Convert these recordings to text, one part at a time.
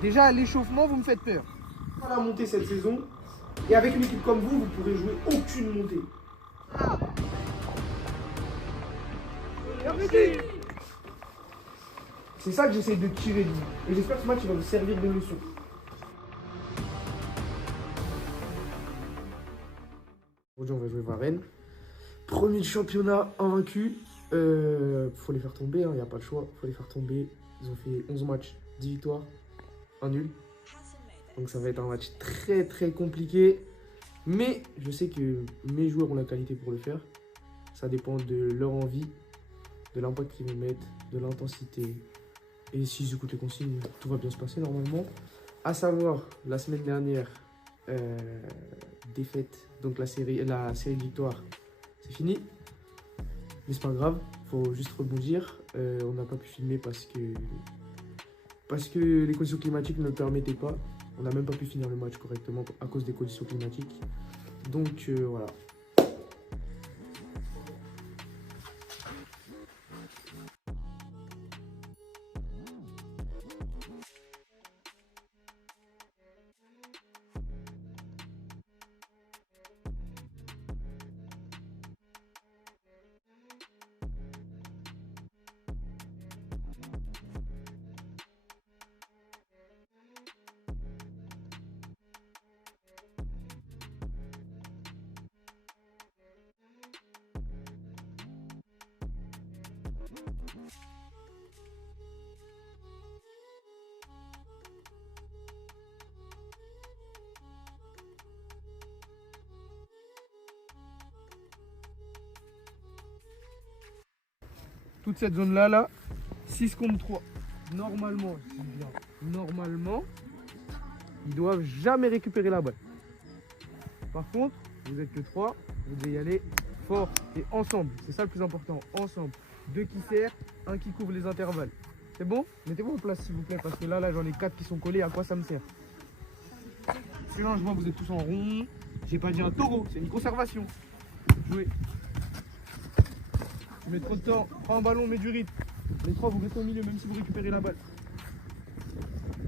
Déjà, à l'échauffement, vous me faites peur. Pas la montée cette saison. Et avec une équipe comme vous, vous pourrez jouer aucune montée. C'est ça que j'essaie de tirer de vous. Et j'espère que ce match va vous servir de leçon. Aujourd'hui, on va jouer Varennes. Premier championnat invaincu. Faut les faire tomber, il n'y a pas le choix. Faut les faire tomber. Ils ont fait 11 matchs, 10 victoires, 1 nul. Donc ça va être un match très très compliqué. Mais je sais que mes joueurs ont la qualité pour le faire. Ça dépend de leur envie, de l'impact qu'ils vont mettre, de l'intensité. Et s'ils écoutent les consignes, tout va bien se passer normalement. À savoir, la semaine dernière, défaite, donc la série de victoires, c'est fini. Mais c'est pas grave, faut juste rebondir. On n'a pas pu filmer parce que les conditions climatiques ne le permettaient pas. On n'a même pas pu finir le match correctement à cause des conditions climatiques. Donc voilà. Toute cette zone-là, là, 6 contre 3. Normalement, je dis bien, normalement, ils doivent jamais récupérer la balle. Par contre, vous n'êtes que 3, vous devez y aller fort et ensemble. C'est ça le plus important, ensemble. 2 qui serrent, 1 qui couvre les intervalles. C'est bon? Mettez-vous en place s'il vous plaît, parce que là j'en ai 4 qui sont collés, à quoi ça me sert? Celui-là, je vois que vous êtes tous en rond. J'ai pas dit un taureau, c'est une conservation. Jouez. Tu mets trop de temps, prends un ballon, mets du rythme. Les 3, vous restez au milieu, même si vous récupérez la balle.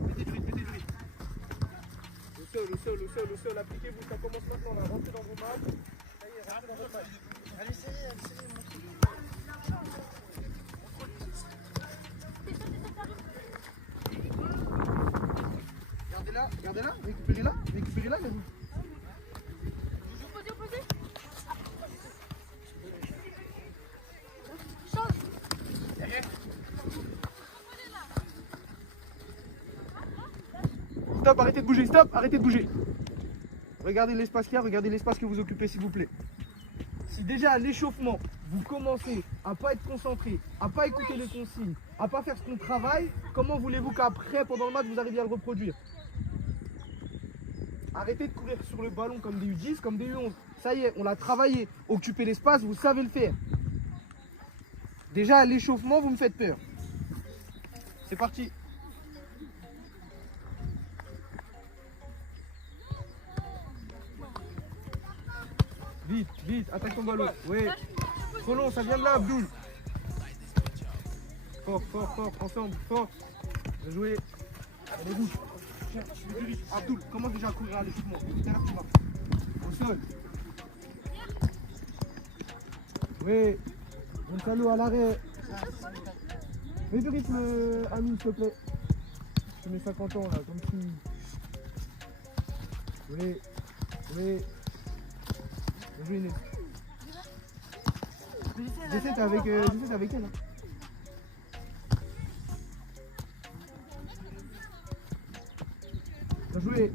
Mettez du rythme, mettez du rythme. Le sol, appliquez-vous, ça commence maintenant là. Rentrez dans vos matchs. Ça y est, rentrez dans votre match. Allez, serrez, Gardez-la, récupérez-la, les vous. Opposé. Stop, arrêtez de bouger, stop, arrêtez de bouger. Regardez l'espace qu'il y a, regardez l'espace que vous occupez s'il vous plaît. Si déjà à l'échauffement, vous commencez à pas être concentré, à pas écouter les consignes, à pas faire ce qu'on travaille, comment voulez-vous qu'après, pendant le match, vous arriviez à le reproduire? Arrêtez de courir sur le ballon comme des U10, comme des U11. Ça y est, on l'a travaillé. Occupez l'espace, vous savez le faire. Déjà à l'échauffement, vous me faites peur. C'est parti. Vite, vite, attaque ton ballon. Oui. Trop long, ça vient de là, Abdoul. Fort, fort, fort, ensemble, fort. Bien joué. Allez, bouge. Abdoul, commence déjà à courir à l'échauffement. Tout à l'heure, tu vas. Au sol. Oui. Gonzalo à l'arrêt. Mets du rythme, Amine, s'il te plaît. Tu mets 50 ans là, comme si. Oui. Oui. Bien joué, Inès. J'essaie avec elle. Hein. Bien joué.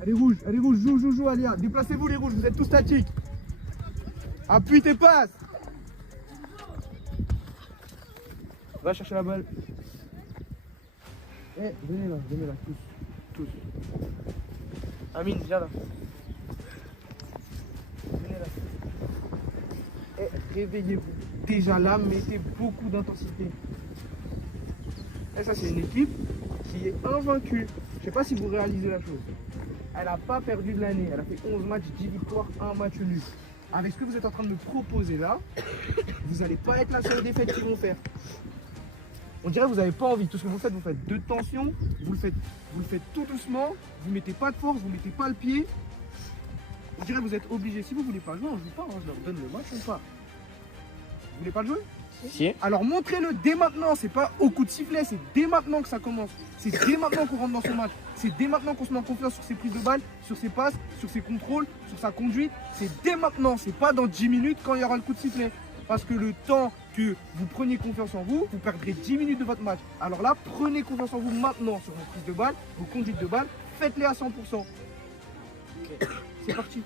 Allez rouge, joue, Alia. Déplacez-vous les rouges, vous êtes tous statiques. Appuie tes passes. Va chercher la balle. Eh, venez là, tous. Amine, viens là. Venez là. Eh, réveillez-vous. Déjà là, mettez beaucoup d'intensité. Et ça, c'est une équipe qui est invaincue. Je ne sais pas si vous réalisez la chose. Elle n'a pas perdu de l'année. Elle a fait 11 matchs, 10 victoires, 1 match nul. Avec ce que vous êtes en train de me proposer là, vous n'allez pas être la seule défaite qu'ils vont faire. On dirait que vous n'avez pas envie. Tout ce que vous faites de tension, vous le faites tout doucement, vous ne mettez pas de force, vous ne mettez pas le pied. On dirait que vous êtes obligé. Si vous ne voulez pas le jouer, on ne joue pas, hein, je leur donne le match ou pas. Vous voulez pas le jouer? Si. Alors montrez-le dès maintenant, c'est pas au coup de sifflet, c'est dès maintenant que ça commence. C'est dès maintenant qu'on rentre dans ce match. C'est dès maintenant qu'on se met en confiance sur ses prises de balles, sur ses passes, sur ses contrôles, sur sa conduite. C'est dès maintenant, c'est pas dans 10 minutes quand il y aura le coup de sifflet. Parce que le temps que vous preniez confiance en vous, vous perdrez 10 minutes de votre match. Alors là, prenez confiance en vous maintenant sur vos prises de balles, vos conduites de balles, faites-les à 100%. Okay. C'est parti.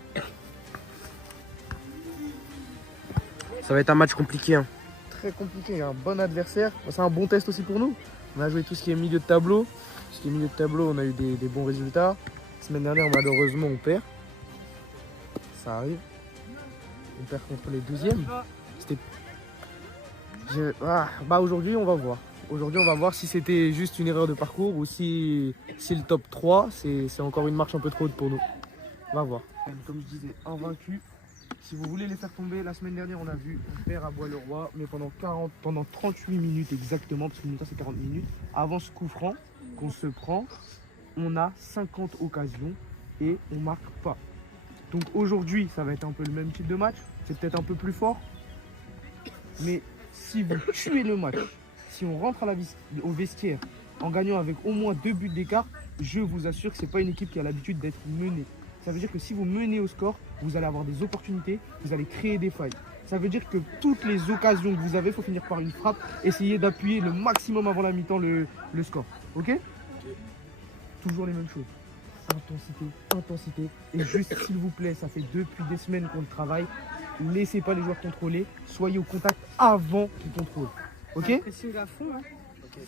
Ça va être un match compliqué. Hein. Très compliqué, un bon adversaire. C'est un bon test aussi pour nous. On a joué tout ce qui est milieu de tableau. Tout ce qui est milieu de tableau, on a eu des bons résultats. La semaine dernière, malheureusement, on perd. Ça arrive. On perd contre les 12e. Aujourd'hui, on va voir. Aujourd'hui, on va voir si c'était juste une erreur de parcours ou si le top 3, c'est encore une marche un peu trop haute pour nous. On va voir. Comme je disais, invaincu. Si vous voulez les faire tomber, la semaine dernière, on a vu, on perd à Bois-le-Roi, mais pendant 38 minutes exactement, parce que mi-temps c'est 40 minutes, avant ce coup franc qu'on se prend, on a 50 occasions et on marque pas. Donc aujourd'hui, ça va être un peu le même type de match, c'est peut-être un peu plus fort, mais si vous tuez le match, si on rentre au vestiaire en gagnant avec au moins 2 buts d'écart, je vous assure que ce n'est pas une équipe qui a l'habitude d'être menée. Ça veut dire que si vous menez au score, vous allez avoir des opportunités, vous allez créer des failles. Ça veut dire que toutes les occasions que vous avez, il faut finir par une frappe. Essayez d'appuyer le maximum avant la mi-temps le score. Ok? Toujours les mêmes choses. Intensité, intensité. Et juste, s'il vous plaît, ça fait depuis des semaines qu'on le travaille. Laissez pas les joueurs contrôler. Soyez au contact avant qu'ils contrôlent. Ok? Pressing à fond, hein.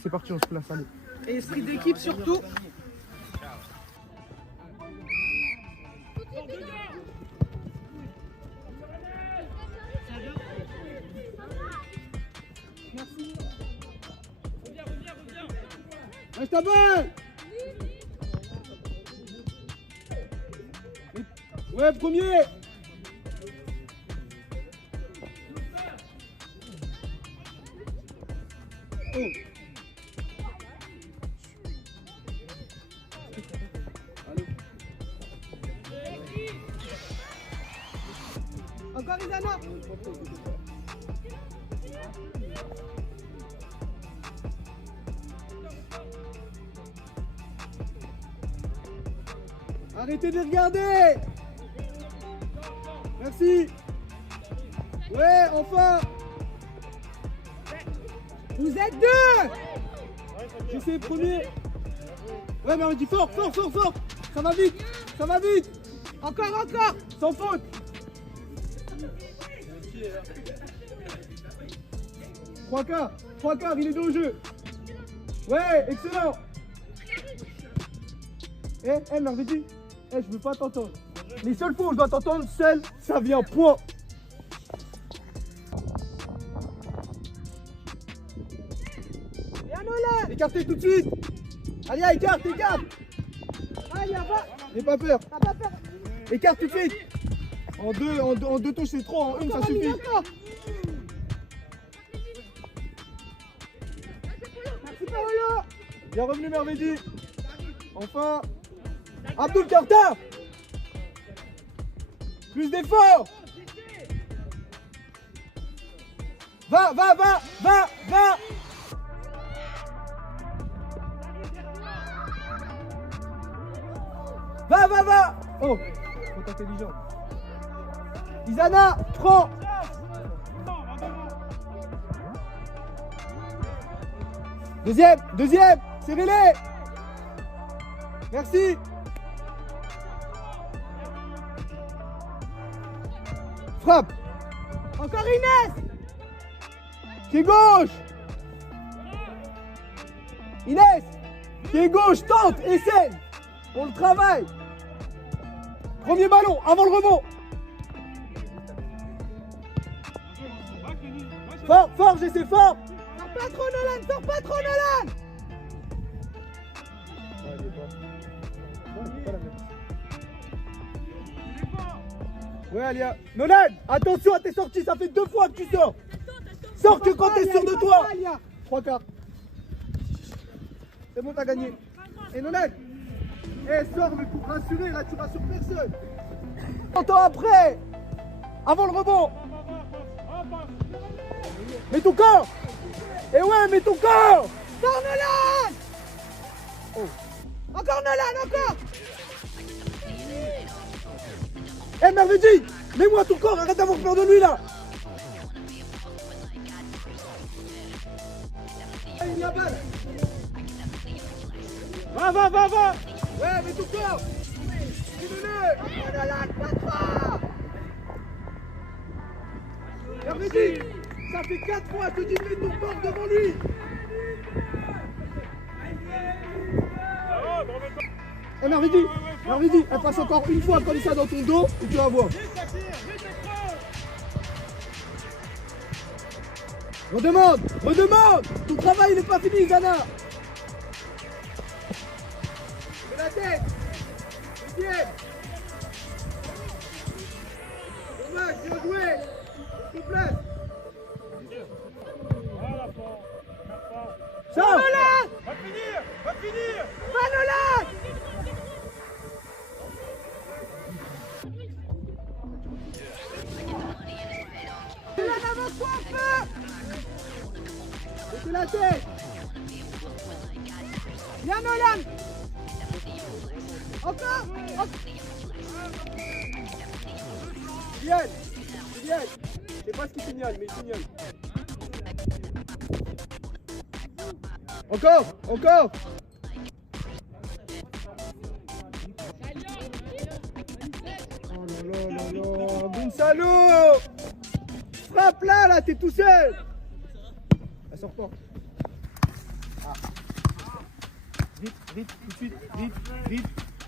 C'est parti, on se place. Allez. Et esprit d'équipe surtout. Reste ta balle! Ouais, premier! Oh. Allez. Encore Isana. Arrêtez de regarder! Merci! Ouais, enfin! Vous êtes deux! J'essaie premier! Ouais, mais on dit fort, fort, fort, fort! Ça va vite! Ça va vite! Encore, encore! Sans faute! 3 quarts, il est dans le jeu! Ouais, excellent! Merveille! Je veux pas t'entendre. Les seules fois où je dois t'entendre seul, ça vient, point. Viens Nolan! Écartez tout de suite. Allez, écarte. Allez, va! N'aie pas peur. T'as pas peur? Écarte tout de suite. En deux touches, c'est trop. En une, ça suffit. Merci Paolo! Bien revenu, Merveille. Enfin. Abdul Karta. Plus d'efforts. Va! Va! Oh, trop intelligent. Isana, prends. Deuxième, serrez-les. Merci. Frappe. Encore Inès! Pied gauche. Inès, pied gauche, tente, essaie. On le travaille. Premier ballon, avant le rebond. Fort, j'essaie fort. Sors pas trop Nolan! Ouais, Alia. Nolan, attention à tes sorties, ça fait 2 fois que tu sors. Sors que quand t'es sûr de toi. 3 quarts. C'est bon, t'as gagné. Et Nolan, sors, mais pour rassurer, là, tu rassures personne. Temps après, avant le rebond. Mets ton corps. Et ouais, mets ton corps. Encore Nolan. Oh. Encore Nolan, encore. Eh Merveille, mets-moi ton corps, arrête d'avoir peur de lui là. Il y a balle. Va. Ouais, mets ton corps. Encore Nolan, pas trop. Merveille, ça fait 4 fois, je te dis, mets ton corps devant lui. Eh Merveille, elle passe encore une fois comme ça dans ton dos et tu vas voir. Redemande. Ton travail n'est pas fini, Zana. Mets la tête. Deuxième. Dommage, bien joué. S'il te plaît. Ça. Nolan. Va finir. Pas Nolan. Nolan, avance-toi un peu. Mettez la tête. Viens Nolan. Encore. Viens. Je sais pas ce qu'il signale, mais il signale. Encore. Oh là. Gonzalo. Frappe là, t'es tout seul. Elle sort pas. Ah. Vite, tout de suite.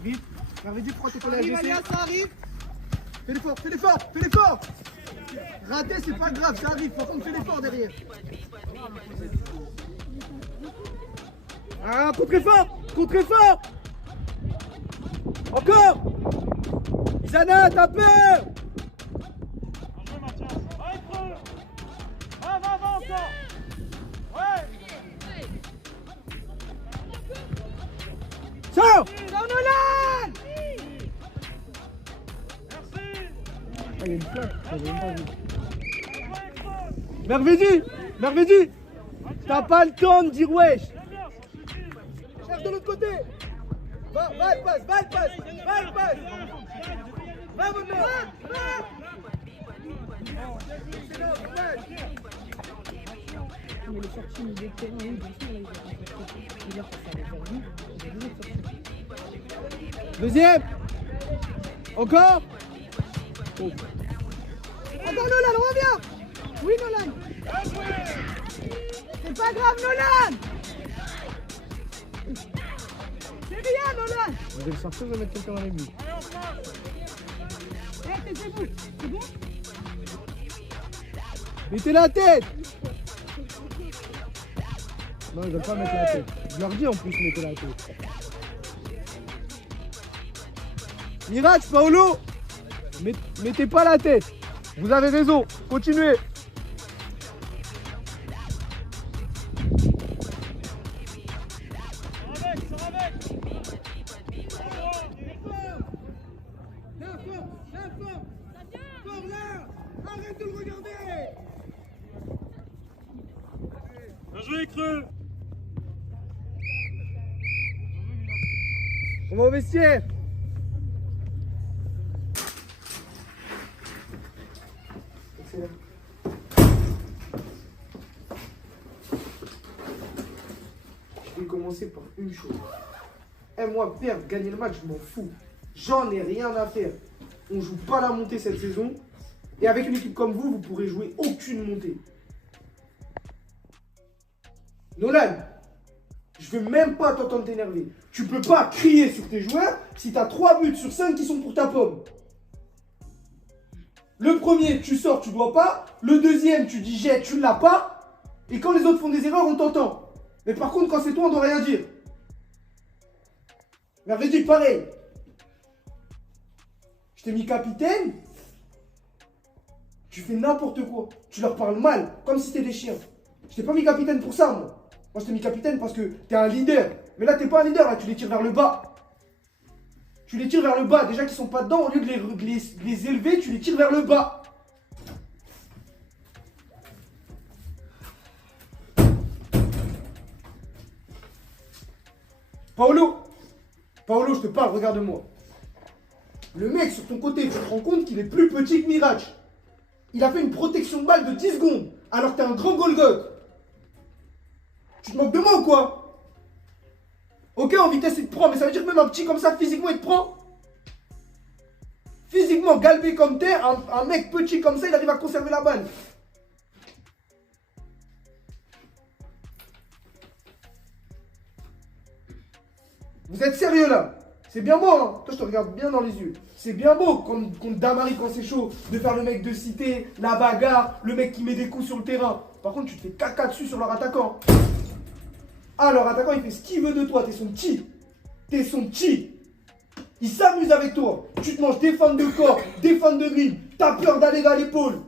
Vite. Merveille, prends tes collègues. Ça arrive. Fais l'effort. Raté, c'est pas grave, ça arrive. Par contre, fais l'effort derrière. Ah, contre-effort. Encore. Isana, t'as peur. Va encore. Ouais. Sors. Sors Nolan. Ah, il y a une flaque, j'avais même pas vu. Merveille, t'as pas le temps de dire wesh. Cherche de l'autre côté. Va, elle passe. Va, mon mec. Excellent, dommage. Mais les sorties milieu de terrain, oui, bien sûr, là, il va faire ça avec lui. Il va toujours sortir. Deuxième. Encore. Encore Nolan, reviens. Oui Nolan. C'est pas grave Nolan. C'est rien Nolan. Vous allez sortir, je vais mettre quelqu'un dans les buts. Taisez-vous. C'est bon. Mettez la tête. Non, ils veulent pas mettre la tête. Je leur dis en plus, mettez la tête. Mirage, Paolo, mettez pas la tête. Vous avez raison. Continuez. Arrête de le regarder. Bien joué, Creux. On va au vestiaire. Excellent. Je vais commencer par une chose. Et moi, perdre, gagner le match, je m'en fous. J'en ai rien à faire. On joue pas la montée cette saison. Et avec une équipe comme vous, vous pourrez jouer aucune montée. Nolan, je veux même pas t'entendre t'énerver. Tu peux pas crier sur tes joueurs si t'as 3 buts sur 5 qui sont pour ta pomme. Le premier, tu sors, tu dois pas. Le deuxième, tu dis jette, tu l'as pas. Et quand les autres font des erreurs, on t'entend. Mais par contre, quand c'est toi, on doit rien dire. Merveille, pareil. Je t'ai mis capitaine. Tu fais n'importe quoi. Tu leur parles mal, comme si t'étais des chiens. Je t'ai pas mis capitaine pour ça, moi. Moi, je t'ai mis capitaine parce que t'es un leader. Mais là, t'es pas un leader, là, tu les tires vers le bas. Tu les tires vers le bas. Déjà qu'ils sont pas dedans, au lieu de les élever, tu les tires vers le bas. Paolo, je te parle, regarde-moi. Le mec sur ton côté, tu te rends compte qu'il est plus petit que Mirage. Il a fait une protection de balle de 10 secondes, alors que t'es un grand Golgoth. Tu te moques de moi ou quoi? Ok, en vitesse, il te prend, mais ça veut dire que même un petit comme ça, physiquement, il te prend. Physiquement, galbé comme t'es, un mec petit comme ça, il arrive à conserver la balle. Vous êtes sérieux là? C'est bien beau, hein? Toi, je te regarde bien dans les yeux. C'est bien beau, contre Damari quand c'est chaud, de faire le mec de cité, la bagarre, le mec qui met des coups sur le terrain. Par contre, tu te fais caca dessus sur leur attaquant. Ah, leur attaquant, il fait ce qu'il veut de toi. T'es son petit. T'es son petit. Il s'amuse avec toi. Tu te manges des fentes de corps, des fentes de grille. T'as peur d'aller à l'épaule.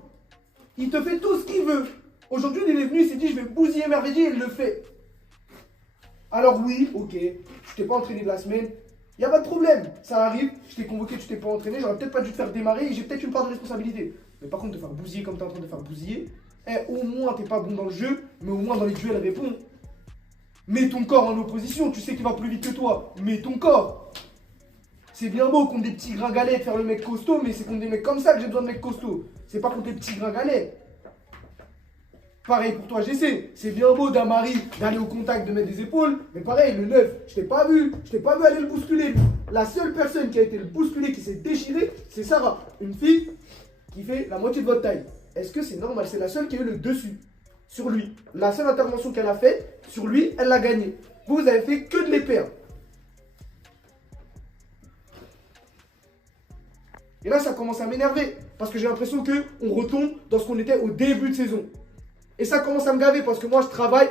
Il te fait tout ce qu'il veut. Aujourd'hui, il est venu, il s'est dit, je vais bousiller Merveille et il le fait. Alors oui, ok, tu t'es pas entraîné de la semaine, il n'y a pas de problème, ça arrive, je t'ai convoqué, tu t'es pas entraîné, j'aurais peut-être pas dû te faire démarrer et j'ai peut-être une part de responsabilité. Mais par contre, te faire bousiller comme tu es en train de faire bousiller, au moins t'es pas bon dans le jeu, mais au moins dans les duels réponds. Mets ton corps en opposition, tu sais qu'il va plus vite que toi, mets ton corps. C'est bien beau contre des petits gringalets de faire le mec costaud, mais c'est contre des mecs comme ça que j'ai besoin de mecs costauds. C'est pas contre des petits gringalets. Pareil pour toi, j'essaie. C'est bien beau d'Amari d'aller au contact, de mettre des épaules. Mais pareil, le 9, je t'ai pas vu. Je t'ai pas vu aller le bousculer. La seule personne qui a été le bousculer, qui s'est déchirée, c'est Sarah. Une fille qui fait la moitié de votre taille. Est-ce que c'est normal? C'est la seule qui a eu le dessus sur lui. La seule intervention qu'elle a faite, sur lui, elle l'a gagné. Vous avez fait que de les perdre. Et là, ça commence à m'énerver. Parce que j'ai l'impression qu'on retombe dans ce qu'on était au début de saison. Et ça commence à me gaver parce que moi je travaille,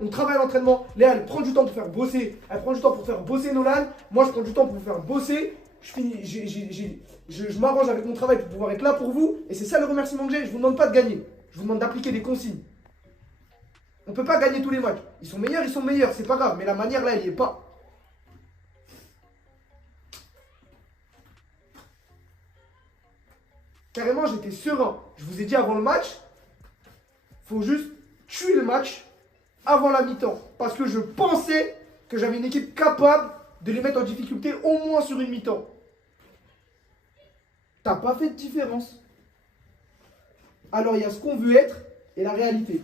on travaille à l'entraînement. Léa elle prend du temps pour faire bosser, elle prend du temps pour faire bosser Nolan. Moi je prends du temps pour vous faire bosser. Je m'arrange avec mon travail pour pouvoir être là pour vous. Et c'est ça le remerciement que j'ai. Je vous demande pas de gagner, je vous demande d'appliquer des consignes. On peut pas gagner tous les matchs. Ils sont meilleurs, c'est pas grave. Mais la manière là elle y est pas. Carrément j'étais serein. Je vous ai dit avant le match. Faut juste tuer le match avant la mi-temps. Parce que je pensais que j'avais une équipe capable de les mettre en difficulté au moins sur une mi-temps. T'as pas fait de différence. Alors il y a ce qu'on veut être et la réalité.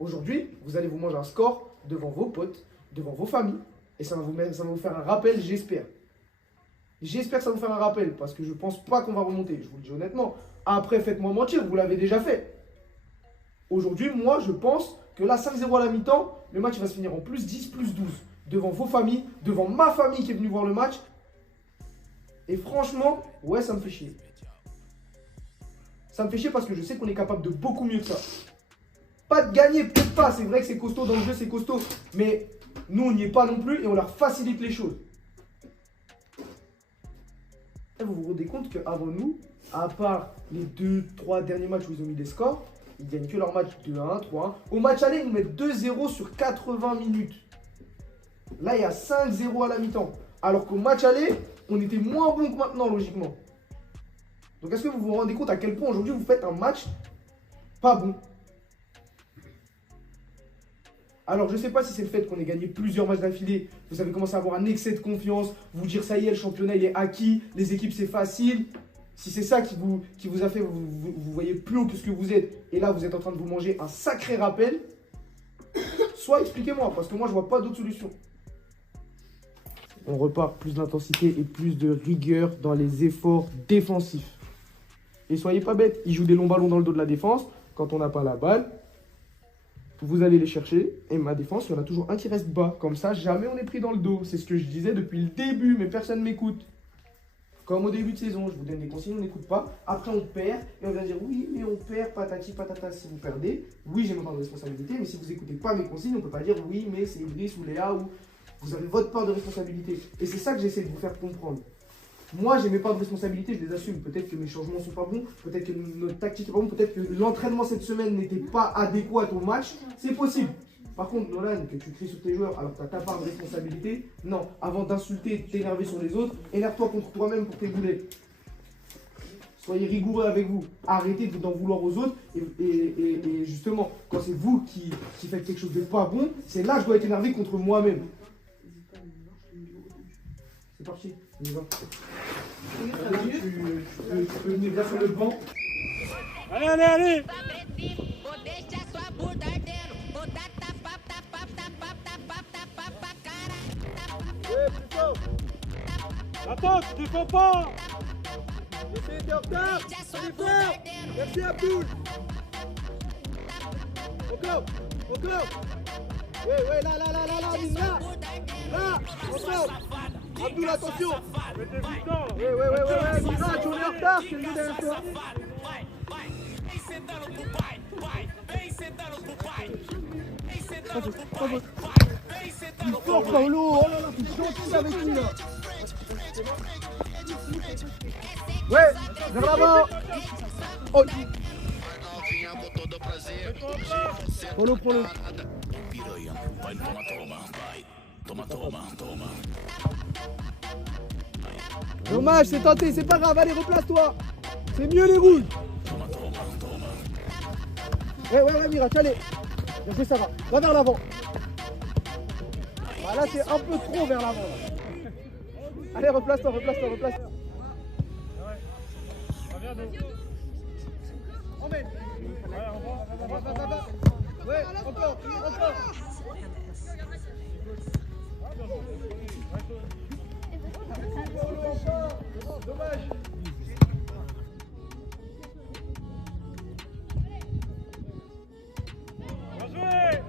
Aujourd'hui, vous allez vous manger un score devant vos potes, devant vos familles. Et ça va vous faire un rappel, j'espère. J'espère que ça va vous faire un rappel. Parce que je pense pas qu'on va remonter. Je vous le dis honnêtement. Après, faites-moi mentir, vous l'avez déjà fait. Aujourd'hui, moi, je pense que là, 5-0 à la mi-temps, le match va se finir en plus 10, plus 12. Devant vos familles, devant ma famille qui est venue voir le match. Et franchement, ouais, ça me fait chier. Ça me fait chier parce que je sais qu'on est capable de beaucoup mieux que ça. Pas de gagner, peut-être pas. C'est vrai que c'est costaud dans le jeu, c'est costaud. Mais nous, on n'y est pas non plus et on leur facilite les choses. Et vous vous rendez compte qu'avant nous, à part les 2-3 derniers matchs où ils ont mis des scores, ils gagnent que leur match 2-1, 3-1. Au match aller, ils nous mettent 2-0 sur 80 minutes. Là, il y a 5-0 à la mi-temps. Alors qu'au match aller, on était moins bon que maintenant, logiquement. Donc, est-ce que vous vous rendez compte à quel point aujourd'hui vous faites un match pas bon? Alors, je ne sais pas si c'est le fait qu'on ait gagné plusieurs matchs d'affilée. Vous avez commencé à avoir un excès de confiance. Vous dire, ça y est, le championnat, il est acquis. Les équipes, c'est facile. Si c'est ça qui vous a fait, vous voyez plus haut que ce que vous êtes, et là vous êtes en train de vous manger un sacré rappel, soit expliquez-moi, parce que moi je vois pas d'autre solution. On repart plus d'intensité et plus de rigueur dans les efforts défensifs. Et soyez pas bêtes, ils jouent des longs ballons dans le dos de la défense, quand on n'a pas la balle, vous allez les chercher, et ma défense, il y en a toujours un qui reste bas, comme ça jamais on est pris dans le dos. C'est ce que je disais depuis le début, mais personne ne m'écoute. Comme au début de saison, je vous donne des consignes, on n'écoute pas. Après, on perd et on va dire oui, mais on perd, patati patata si vous perdez. Oui, j'ai ma part de responsabilité, mais si vous n'écoutez pas mes consignes, on ne peut pas dire oui, mais c'est Idriss ou Léa ou vous avez votre part de responsabilité. Et c'est ça que j'essaie de vous faire comprendre. Moi, j'ai mes parts de responsabilité, je les assume. Peut-être que mes changements ne sont pas bons, peut-être que notre tactique n'est pas bon, peut-être que l'entraînement cette semaine n'était pas adéquat au match. C'est possible. Par contre, Nolan, que tu cries sur tes joueurs alors que t'as ta part de responsabilité, non. Avant d'insulter, t'énerver sur les autres, énerve-toi contre toi-même pour tes boulets. Soyez rigoureux avec vous. Arrêtez d'en vouloir aux autres. Et justement, quand c'est vous qui faites quelque chose de pas bon, c'est là que je dois être énervé contre moi-même. C'est parti, on y va. Tu peux venir vers le banc. Allez, allez, allez. Attends, tu défends pas. T'es en retard. Allez, fort. Merci Abdoul. Encore. Ouais, là, Mina. Là, encore. Abdoul, attention. Ouais, Mina, tu es en retard, c'est le jeu derrière toi. Il est fort, Paolo. Oh là là, t'es gentil avec lui là. Ouais, vers l'avant. Oh. Prends-le. Dommage, c'est tenté, c'est pas grave, allez, replace-toi. C'est mieux les rouges. Ouais, Mirac, allez. Bien fait, ça va. Va vers l'avant. Ah, là, c'est un peu trop vers l'avant. Allez, replace-toi. Emmène. Va. Ouais, encore. Dommage. Bien joué.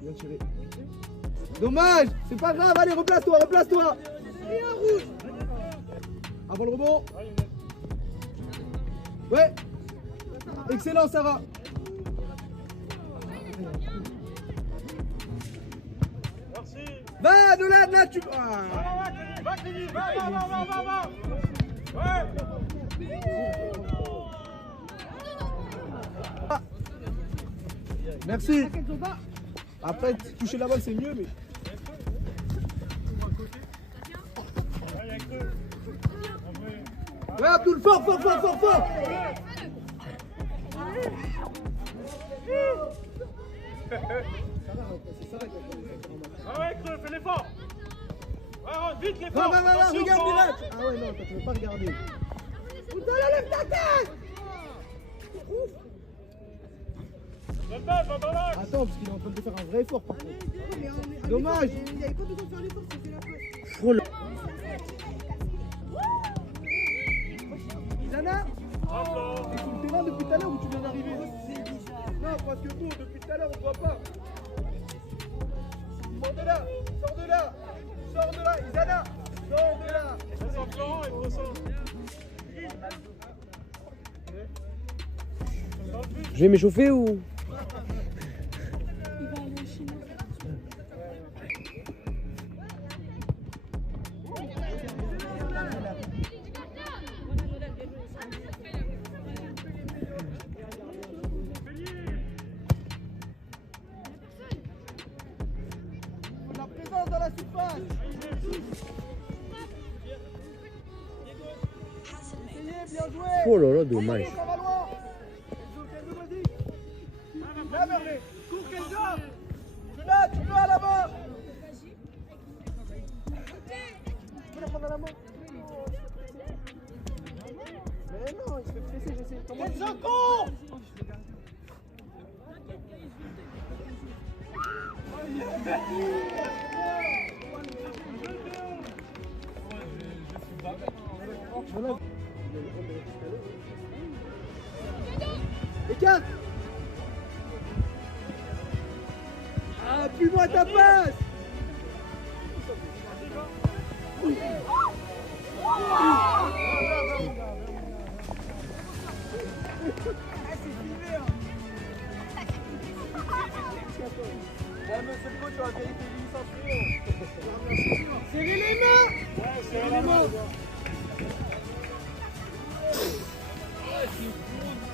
Bien tiré. Dommage, c'est pas grave, allez, replace-toi. Et un rouge. Avant le rebond. Ouais. Excellent, ça va. Merci. Va, Nolan, là, tu... Ah. Va, Kenny, va. Ouais. Merci. Après, toucher la balle, c'est mieux, mais... Ouais, Abdoul, fort. Ah ouais, Creux, fais l'effort. Ouais, rentre vite l'effort. Va, Attention, regarde Florent. Mirac. Ah ouais, non, toi, tu veux pas regarder. Lève ta tête. Donne pas, va dans l'axe. Attends, parce qu'il est en train de faire un vrai effort, par contre. Mais Dommage. il n'y avait pas besoin de faire l'effort, c'était la passe. Oh là. Isana, Attends. t'es sur le terrain depuis tout à l'heure ou tu viens d'arriver? Non, parce que nous, depuis tout à l'heure, on ne voit pas. Sors de là, Isana. Sors de là. Ressens Florent et ressens. Je vais m'échauffer ou? La présence dans la surface. Essayez, bien joué. Oh là là, dommage. Ça va loin. Kenzo, vas-y. Là, Merlé. Cours, Kenzo. Tu peux à la main. Tu peux la prendre à la main. Mais non, il se fait presser, j'essaie. Kenzo, cours. Écarte. Appuie-moi ta passe. monsieur le coach, on va vérifier les licences. Serrez les mains. Serrez la main.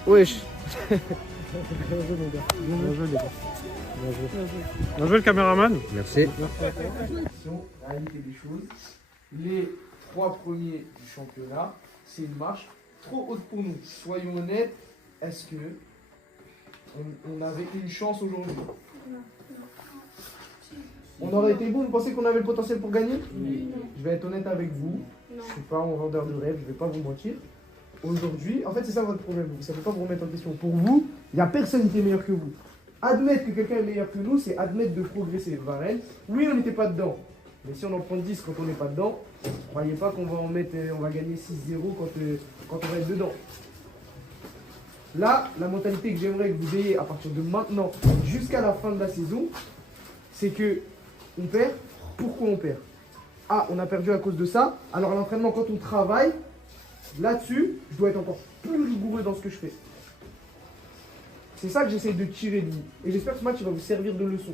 Wesh. Bien joué le caméraman. Merci. Réalité des choses, les 3 premiers du championnat, c'est une marche trop haute pour nous. Soyons honnêtes, est-ce que on avait une chance aujourd'hui? On aurait été bon, vous pensez qu'on avait le potentiel pour gagner? Je vais être honnête avec vous, je ne suis pas un vendeur de rêve, je ne vais pas vous mentir. Aujourd'hui, en fait c'est ça votre problème, vous ne savez pas vous remettre en question. Pour vous, il n'y a personne qui est meilleur que vous. Admettre que quelqu'un est meilleur que nous, c'est admettre de progresser. Varenne, oui on n'était pas dedans, mais si on en prend 10 quand on n'est pas dedans, ne croyez pas qu'on va en mettre, on va gagner 6-0 quand on va être dedans. Là, la mentalité que j'aimerais que vous ayez à partir de maintenant jusqu'à la fin de la saison, c'est que on perd. Pourquoi on perd? Ah, on a perdu à cause de ça. Alors à l'entraînement, quand on travaille, là-dessus, je dois être encore plus rigoureux dans ce que je fais. C'est ça que j'essaie de tirer de vous. Et j'espère que ce match il va vous servir de leçon.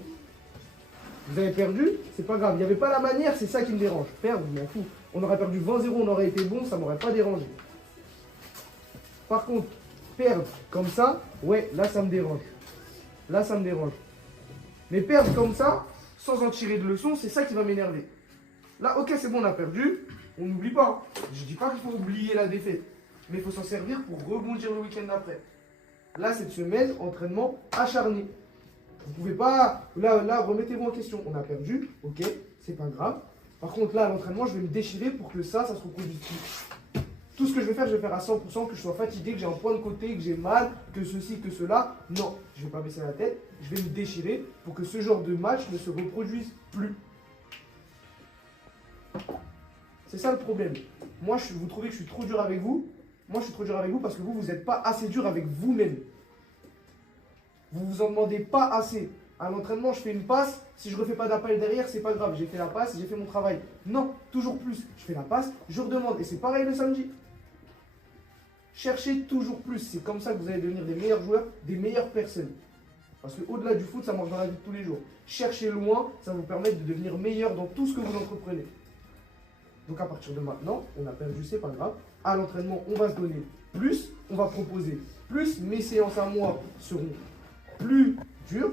Vous avez perdu, c'est pas grave. Il n'y avait pas la manière, c'est ça qui me dérange. Perdre, je m'en fous. On aurait perdu 20-0, on aurait été bon, ça m'aurait pas dérangé. Par contre, perdre comme ça, ouais, là ça me dérange. Là ça me dérange. Mais perdre comme ça, sans en tirer de leçon, c'est ça qui va m'énerver. Là, ok, c'est bon, on a perdu, on n'oublie pas. Je dis pas qu'il faut oublier la défaite, mais il faut s'en servir pour rebondir le week-end d'après. Là, cette semaine, entraînement acharné. Vous pouvez pas... Là, remettez-vous en question. On a perdu, ok, c'est pas grave. Par contre, là, à l'entraînement, je vais me déchirer pour que ça se reproduise plus. Tout ce que je vais faire à 100%, que je sois fatigué, que j'ai un point de côté, que j'ai mal, que ceci, que cela. Non, je ne vais pas baisser la tête. Je vais me déchirer pour que ce genre de match ne se reproduise plus. C'est ça le problème. Moi, vous trouvez que je suis trop dur avec vous. Moi, je suis trop dur avec vous parce que vous n'êtes pas assez dur avec vous-même. Vous vous en demandez pas assez. À l'entraînement, je fais une passe. Si je ne refais pas d'appel derrière, c'est pas grave. J'ai fait la passe, j'ai fait mon travail. Non, toujours plus. Je fais la passe, je redemande. Et c'est pareil le samedi. Cherchez toujours plus. C'est comme ça que vous allez devenir des meilleurs joueurs, des meilleures personnes. Parce qu'au-delà du foot, ça marche dans la vie de tous les jours. Cherchez loin, ça va vous permettre de devenir meilleur dans tout ce que vous entreprenez. Donc à partir de maintenant, on a perdu, c'est pas grave. À l'entraînement, on va se donner plus, on va proposer plus. Mes séances à moi seront plus dures.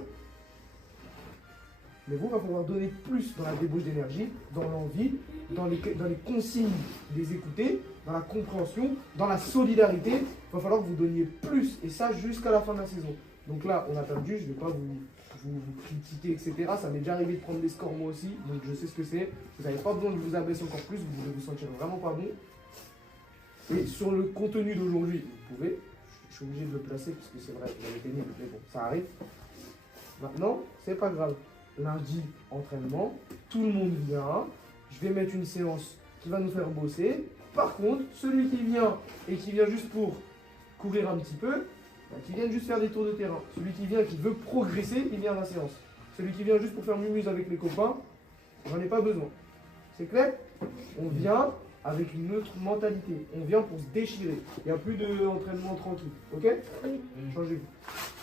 Mais vous, il va falloir donner plus dans la débauche d'énergie, dans l'envie, dans les consignes, les écouter, dans la compréhension, dans la solidarité. Il va falloir que vous donniez plus. Et ça, jusqu'à la fin de la saison. Donc là, on a perdu, je ne vais pas vous critiquer, etc. Ça m'est déjà arrivé de prendre des scores moi aussi, donc je sais ce que c'est. Vous n'avez pas besoin de vous abaisser encore plus, vous devez vous sentir vraiment pas bon. Et sur le contenu d'aujourd'hui, vous pouvez, je suis obligé de le placer parce que c'est vrai, vous avez été nul, mais bon, ça arrive. Maintenant, c'est pas grave. Lundi, entraînement, tout le monde vient. Je vais mettre une séance qui va nous faire bosser. Par contre, celui qui vient et qui vient juste pour courir un petit peu, qui vient juste faire des tours de terrain. Celui qui vient, qui veut progresser, il vient à la séance. Celui qui vient juste pour faire mumuse avec les copains, j'en ai pas besoin. C'est clair? On vient avec une autre mentalité. On vient pour se déchirer. Il n'y a plus d'entraînement tranquille. Ok? Changez-vous.